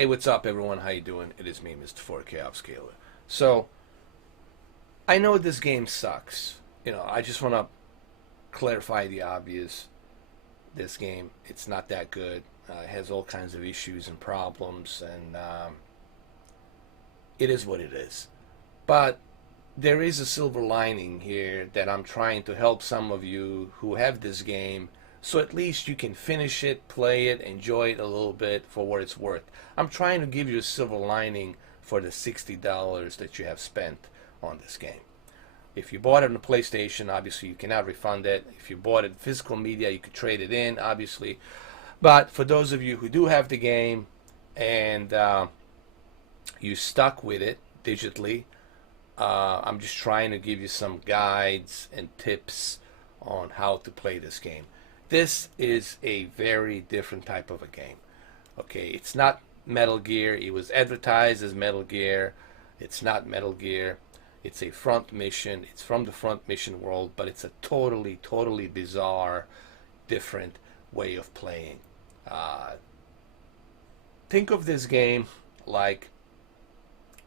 Hey, what's up, everyone? How you doing? It is me, Mr. 4K Upscaler. So, I know this game sucks. I just want to clarify the obvious. This game, it's not that good. It has all kinds of issues and problems, and it is what it is. But there is a silver lining here that I'm trying to help some of you who have this game, so at least you can finish it, play it, enjoy it a little bit for what it's worth. I'm trying to give you a silver lining for the $60 that you have spent on this game. If you bought it on the PlayStation, obviously you cannot refund it. If you bought it in physical media, you could trade it in, obviously. But for those of you who do have the game and you stuck with it digitally, I'm just trying to give you some guides and tips on how to play this game. This is a very different type of a game. Okay, it's not Metal Gear. It was advertised as Metal Gear. It's not Metal Gear. It's a front mission. It's from the front mission world, but it's a totally bizarre, different way of playing. Think of this game like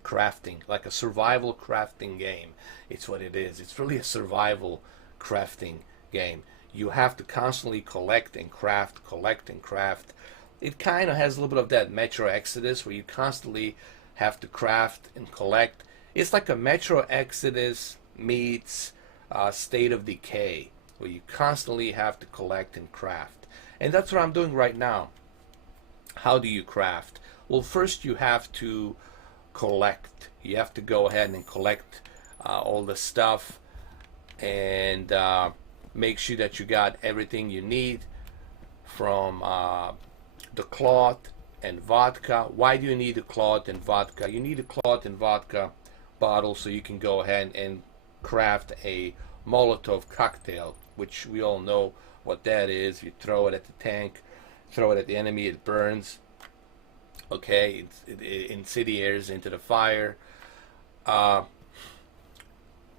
crafting, like a survival crafting game. It's what it is. It's really a survival crafting game. You have to constantly collect and craft, collect and craft. It kind of has a little bit of that Metro Exodus where you constantly have to craft and collect. It's like a Metro Exodus meets State of Decay, where you constantly have to collect and craft. And that's what I'm doing right now. How do you craft? Well, first you have to collect. You have to go ahead and collect all the stuff and make sure that you got everything you need from the cloth and vodka. Why do you need the cloth and vodka? You need a cloth and vodka bottle so you can go ahead and craft a Molotov cocktail, which we all know what that is. You throw it at the tank, throw it at the enemy, it burns. Okay, it incendiaries into the fire.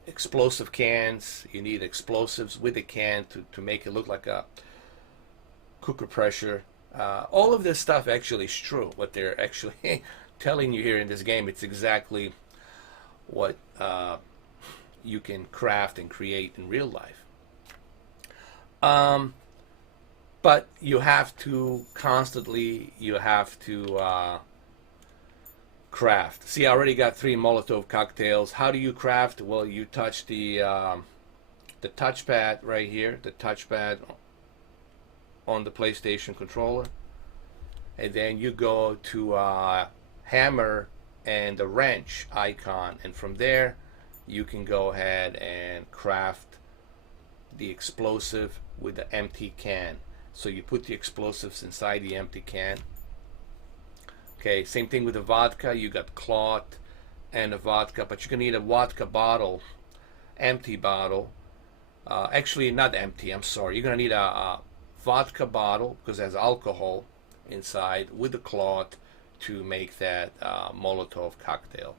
Explosive cans. You need explosives with a can to make it look like a cooker pressure. All of this stuff actually is true. What they're actually telling you here in this game, it's exactly what you can craft and create in real life. But you have to constantly, craft. See, I already got 3 Molotov cocktails. How do you craft? Well, you touch the touchpad right here, the touchpad on the PlayStation controller, and then you go to hammer and the wrench icon, and from there you can go ahead and craft the explosive with the empty can. So you put the explosives inside the empty can. Okay, same thing with the vodka. You got cloth and a vodka, but you're gonna need a vodka bottle, empty bottle. Actually, not empty. I'm sorry. You're gonna need a vodka bottle because it has alcohol inside with the cloth to make that Molotov cocktail.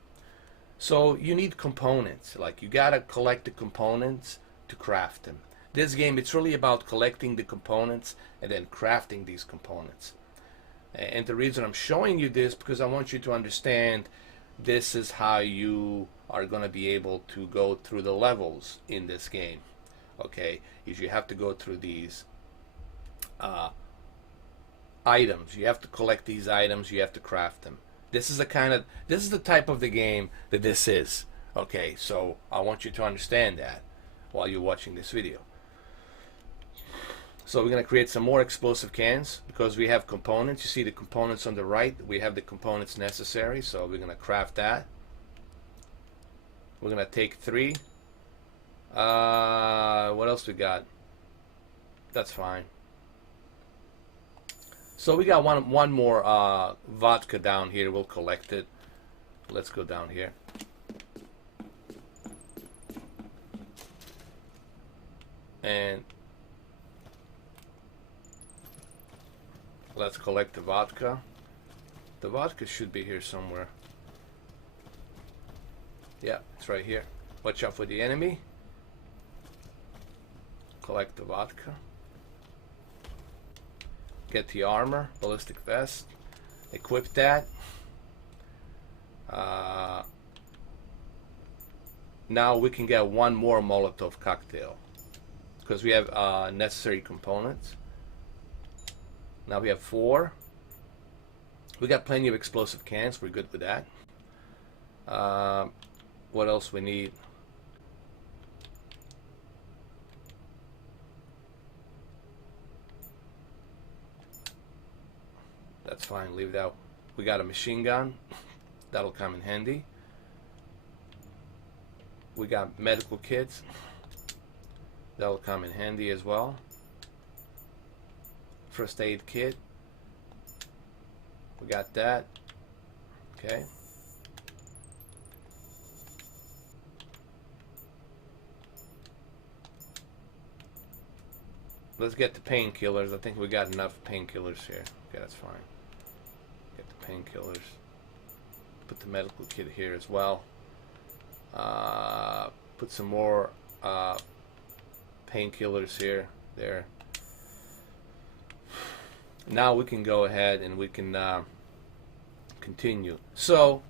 So you need components. Like you gotta collect the components to craft them. This game, it's really about collecting the components and then crafting these components. And the reason I'm showing you this because I want you to understand this is how you are going to be able to go through the levels in this game. Okay, is you have to go through these items. You have to collect these items. You have to craft them. This is the type of the game that this is. Okay, so I want you to understand that while you're watching this video. So we're going to create some more explosive cans because we have components. You see the components on the right. We have the components necessary, so we're going to craft that. We're going to take 3. What else we got? That's fine. So we got one more vodka down here. We'll collect it. Let's go down here. And let's collect the vodka. The vodka should be here somewhere. Yeah, it's right here. Watch out for the enemy. Collect the vodka. Get the armor, ballistic vest. Equip that. Now we can get one more Molotov cocktail because we have necessary components. Now we have 4. We got plenty of explosive cans. We're good with that. What else we need? That's fine. Leave it out. We got a machine gun. That'll come in handy. We got medical kits. That'll come in handy as well. First aid kit. We got that. Okay. Let's get the painkillers. I think we got enough painkillers here. Okay, that's fine. Get the painkillers. Put the medical kit here as well. Put some more painkillers here. There. Now we can go ahead and we can continue. So,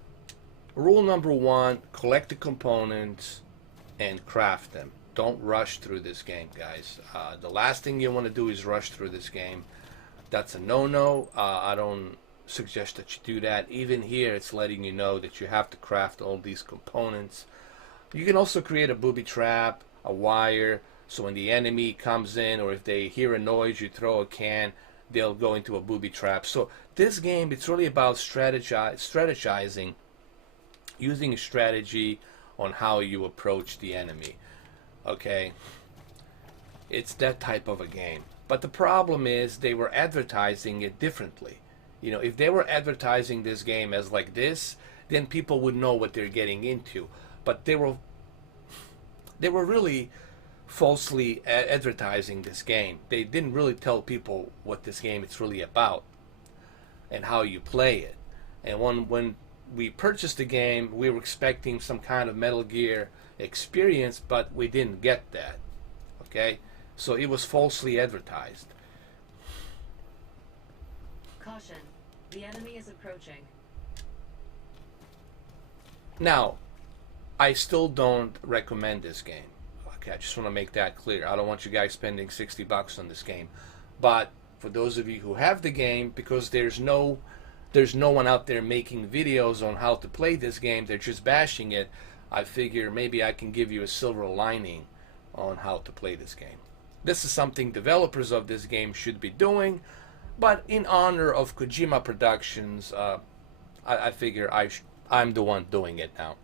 rule number 1, collect the components and craft them. Don't rush through this game, guys. The last thing you want to do is rush through this game. That's a no-no. I don't suggest that you do that. Even here, it's letting you know that you have to craft all these components. You can also create a booby trap, a wire, so when the enemy comes in or if they hear a noise, you throw a can, they'll go into a booby trap. So this game, it's really about strategizing, using a strategy on how you approach the enemy. Okay, it's that type of a game. But the problem is they were advertising it differently. You know, if they were advertising this game as like this, then people would know what they're getting into. But they were really falsely advertising this game. They didn't really tell people what this game is really about and how you play it. And when we purchased the game, we were expecting some kind of Metal Gear experience, but we didn't get that. Okay, so it was falsely advertised. Caution, the enemy is approaching. Now, I still don't recommend this game. Okay, I just want to make that clear. I don't want you guys spending $60 on this game. But for those of you who have the game, because there's no one out there making videos on how to play this game, they're just bashing it, I figure maybe I can give you a silver lining on how to play this game. This is something developers of this game should be doing, but in honor of Kojima Productions, I figure I'm the one doing it now.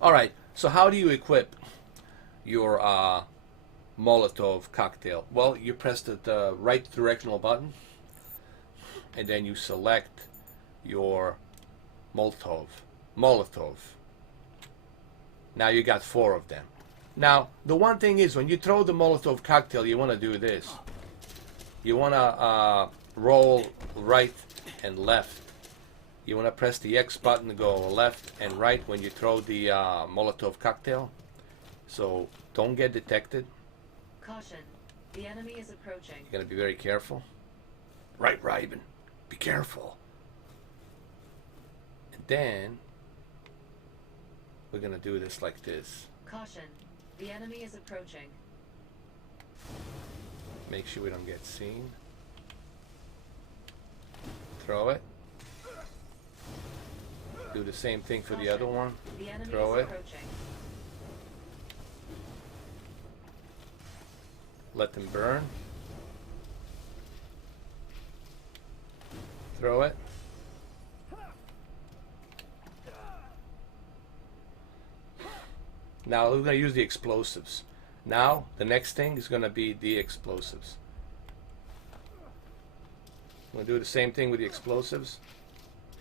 Alright, so how do you equip your Molotov cocktail? Well, you press the right directional button, and then you select your Molotov. Now you got 4 of them. Now, the one thing is, when you throw the Molotov cocktail, you want to do this. You want to roll right and left. You want to press the X button to go left and right when you throw the Molotov cocktail. So don't get detected. Caution, the enemy is approaching. You gotta be very careful. Right, Ryben. Be careful. And then we're gonna do this like this. Caution, the enemy is approaching. Make sure we don't get seen. Throw it. Do the same thing for the other one. The enemy Throw is it. approaching. Let them burn. Throw it. Now we're going to use the explosives. Now the next thing is going to be the explosives. We'll do the same thing with the explosives,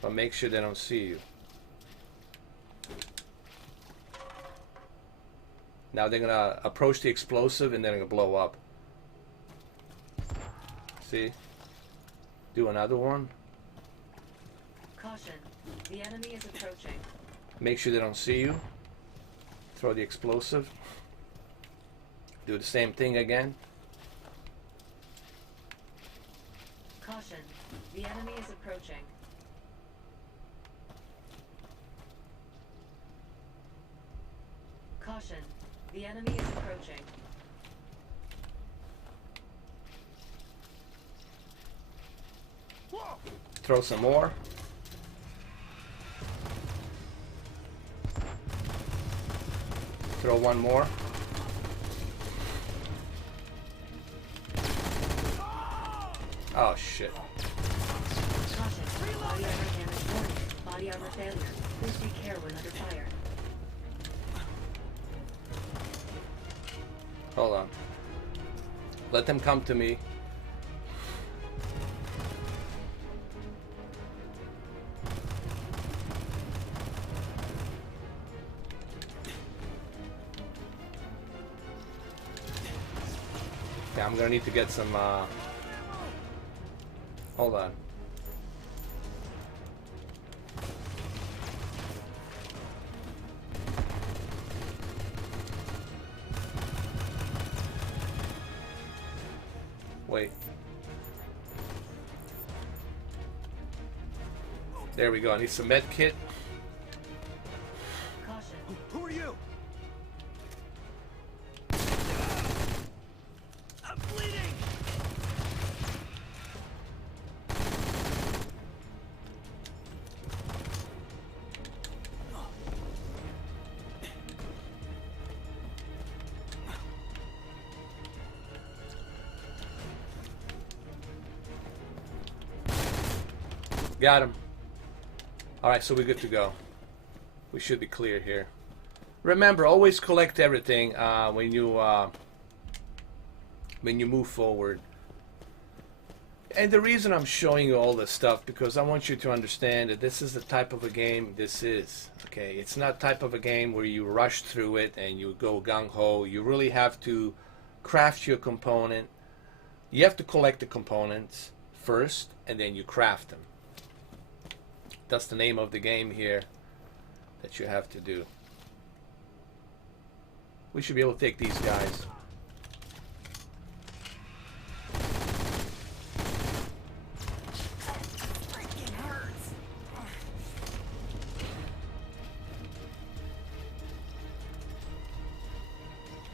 but make sure they don't see you. Now they're going to approach the explosive and they're going to blow up. See? Do another one. Caution, the enemy is approaching. Make sure they don't see you. Throw the explosive. Do the same thing again. Caution. The enemy is approaching. Caution. The enemy is approaching. Throw some more. Throw one more. Oh shit. Caution. Body armor damage warning. Body armor failure. Please take care when under fire. Hold on. Let them come to me. Okay, I'm gonna need to get some, hold on. Wait. There we go. I need some med kit. Caution. Who are you? I'm bleeding! Got him. Alright, so we're good to go. We should be clear here. Remember, always collect everything when you move forward. And the reason I'm showing you all this stuff, because I want you to understand that this is the type of a game this is. Okay, it's not type of a game where you rush through it and you go gung-ho. You really have to craft your component. You have to collect the components first, and then you craft them. That's the name of the game here that you have to do. We should be able to take these guys. Freaking hurts!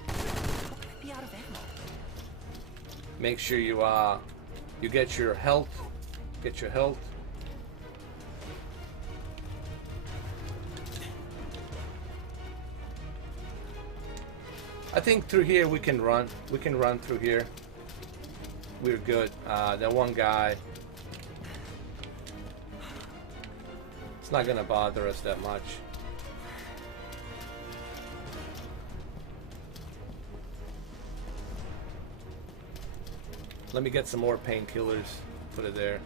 I'd be out of ammo. Make sure you get your health. Get your health. I think through here we can run. We can run through here. We're good. That one guy, it's not gonna bother us that much. Let me get some more painkillers. Put it there.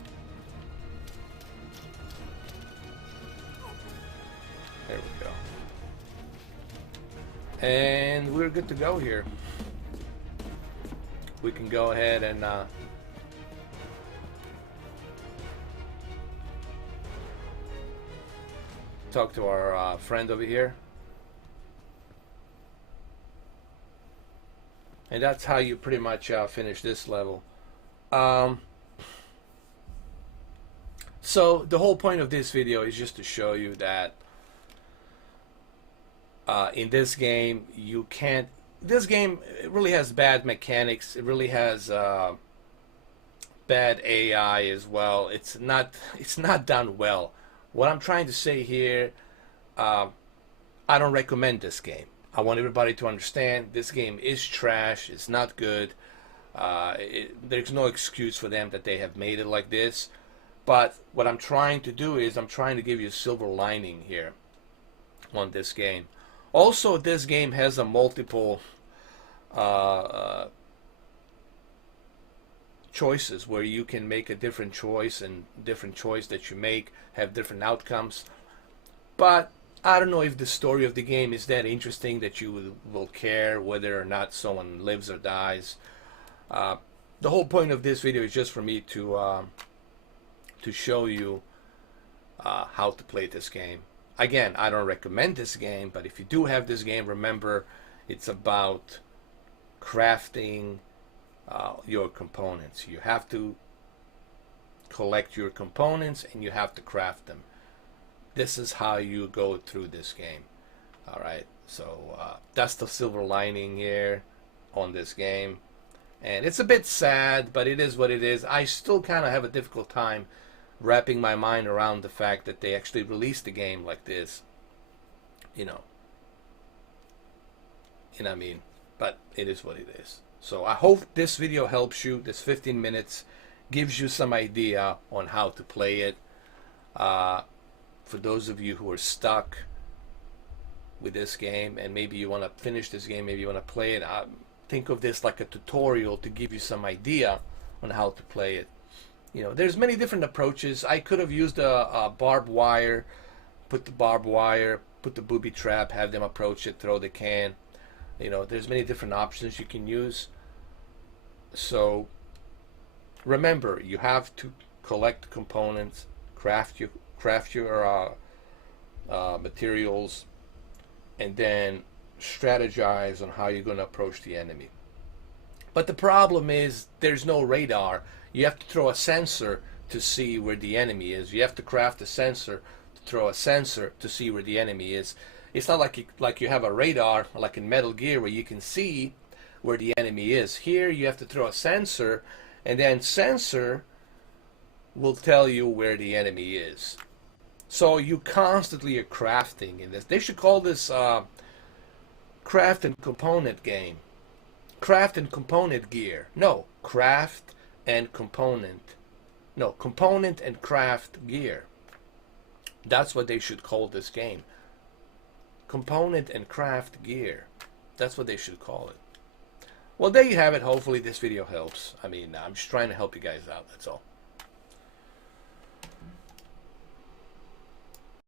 There we go. And we're good to go here. We can go ahead and talk to our friend over here. And that's how you pretty much finish this level. So the whole point of this video is just to show you that in this game you can't. This game, it really has bad mechanics. It really has bad AI as well. It's not done well. What I'm trying to say here, I don't recommend this game. I want everybody to understand this game is trash. It's not good. There's no excuse for them that they have made it like this. But what I'm trying to do is I'm trying to give you a silver lining here on this game. Also, this game has a multiple choices where you can make a different choice, and different choice that you make have different outcomes. But I don't know if the story of the game is that interesting that you will care whether or not someone lives or dies. The whole point of this video is just for me to show you how to play this game. Again, I don't recommend this game, but if you do have this game, remember it's about crafting your components. You have to collect your components, and you have to craft them. This is how you go through this game. All right, so that's the silver lining here on this game. And it's a bit sad, but it is what it is. I still kind of have a difficult time wrapping my mind around the fact that they actually released a game like this. You know what I mean? But it is what it is. So I hope this video helps you. This 15 minutes gives you some idea on how to play it. For those of you who are stuck with this game and maybe you want to finish this game, maybe you want to play it, think of this like a tutorial to give you some idea on how to play it. You know, there's many different approaches. I could have used a barbed wire, put the barbed wire, put the booby trap, have them approach it, throw the can. You know, there's many different options you can use. So remember, you have to collect components, craft your materials, and then strategize on how you're going to approach the enemy. But the problem is there's no radar. You have to throw a sensor to see where the enemy is. You have to craft a sensor to throw a sensor to see where the enemy is. It's not like you have a radar like in Metal Gear where you can see where the enemy is. Here you have to throw a sensor, and then sensor will tell you where the enemy is. So you constantly are crafting in this. They should call this craft and component game. Craft and component gear. No, craft and component. No, component and craft gear. That's what they should call this game. Component and craft gear. That's what they should call it. Well, there you have it. Hopefully this video helps. I mean, I'm just trying to help you guys out. That's all.